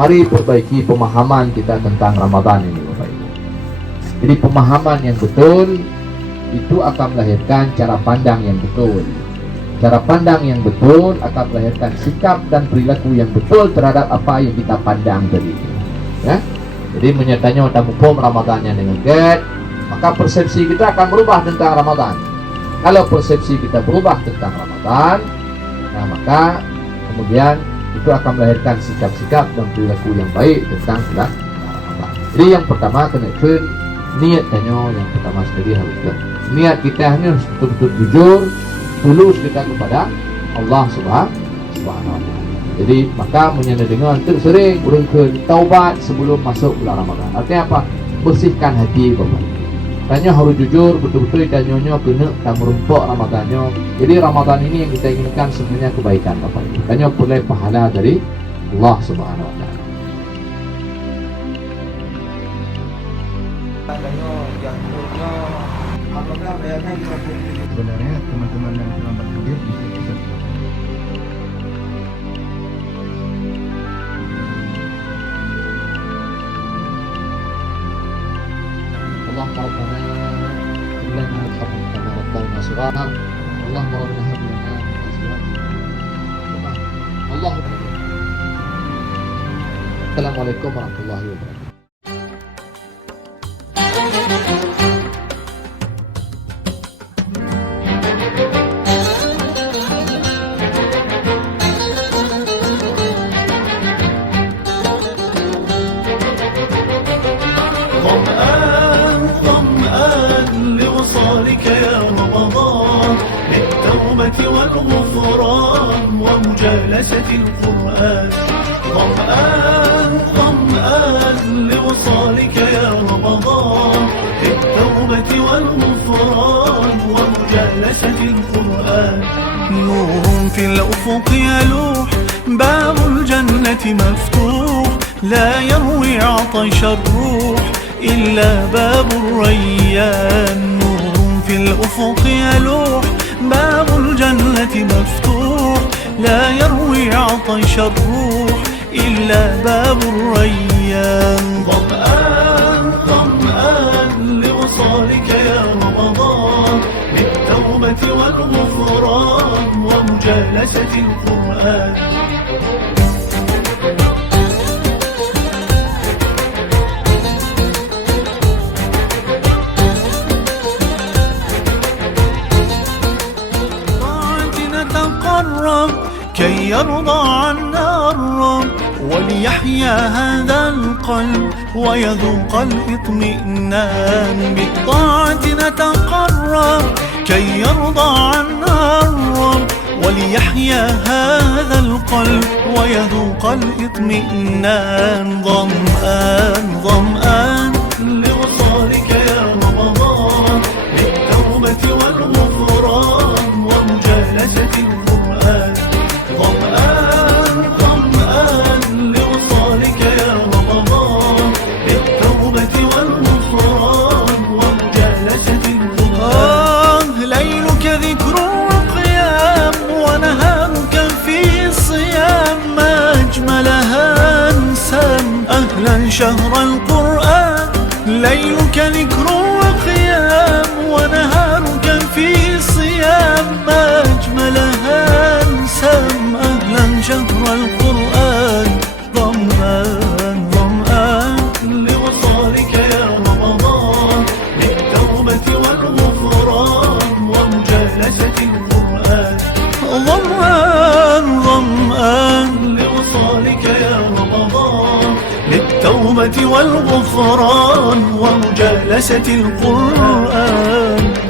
Mari perbaiki pemahaman kita tentang Ramadan ini, Bapak Ibu. Jadi pemahaman yang betul itu akan melahirkan cara pandang yang betul. Cara pandang yang betul akan melahirkan sikap dan perilaku yang betul terhadap apa yang kita pandang tadi. Ya? Jadi menyertanya hukum Ramadannya dengan get, maka persepsi kita akan berubah tentang Ramadan. Kalau persepsi kita berubah tentang Ramadan, nah maka kemudian itu akan melahirkan sikap-sikap dan perilaku yang baik tentang bulan Ramadan. Jadi yang pertama kena niat yang pertama sekali harus niat kita harus betul-betul jujur, tulus kita kepada Allah Subhanahu wa Ta'ala. Jadi maka menyenangkan sering berengken taubat sebelum masuk bulan Ramadan. Artinya apa? Bersihkan hati Bapak. Tanya harus jujur, betul-betul tanya kena tak merumpuk Ramadannya. Jadi Ramadan ini yang kita inginkan sebenarnya kebaikan Bapak Ibu. Tanya boleh pahala dari Allah Subhanahu wa Ta'ala. Tanya yang punya apakah bayarnya bisa sebenarnya teman-teman yang terlambat hadir bisa اللهم ربنا هب لنا الحمد كما ربنا صغارا اللهم ربنا هب لنا من ازواجنا اللهم السلام عليكم ورحمة الله وبركاته. لوصالك يا رمضان بالتوبة والغفران ومجالسة القرآن. ظمآن لوصالك يا رمضان بالتوبة والغفران ومجالسة القرآن. نور في الأفق يلوح باب الجنة مفتوح لا يروي عطش الروح إلا باب الريان. نور في الأفق يلوح باب الجنة مفتوح لا يروي عطش الروح إلا باب الريان. ظمآن لوصالك يا رمضان بالتوبة والغفران ومجالسة القرآن. كي يرضى عنا الرب وليحيا هذا القلب ويذوق الاطمئنان. بالطاعة نتقرب كي يرضى عنا الرب وليحيا هذا القلب ويذوق الاطمئنان. ظمآن لوصالك يا رمضان بالتوبة والغفران ومجالسة القرآن. ظمآن لوصالك يا رمضان بالتوبة والغفران ومجالسة القرآن. ليلك ذكر وقيام ونهارك في صيام ما أجملها أنسام أهلا شهر القرآن. ليلك ذكر وقيام ونهارك في صيام ما أجملها أنسام أهلا شهر القرآن. ظمآن لوصالك يا رمضان بالتوبة والغفران بالتوبة والغفران ومجالسة القرآن.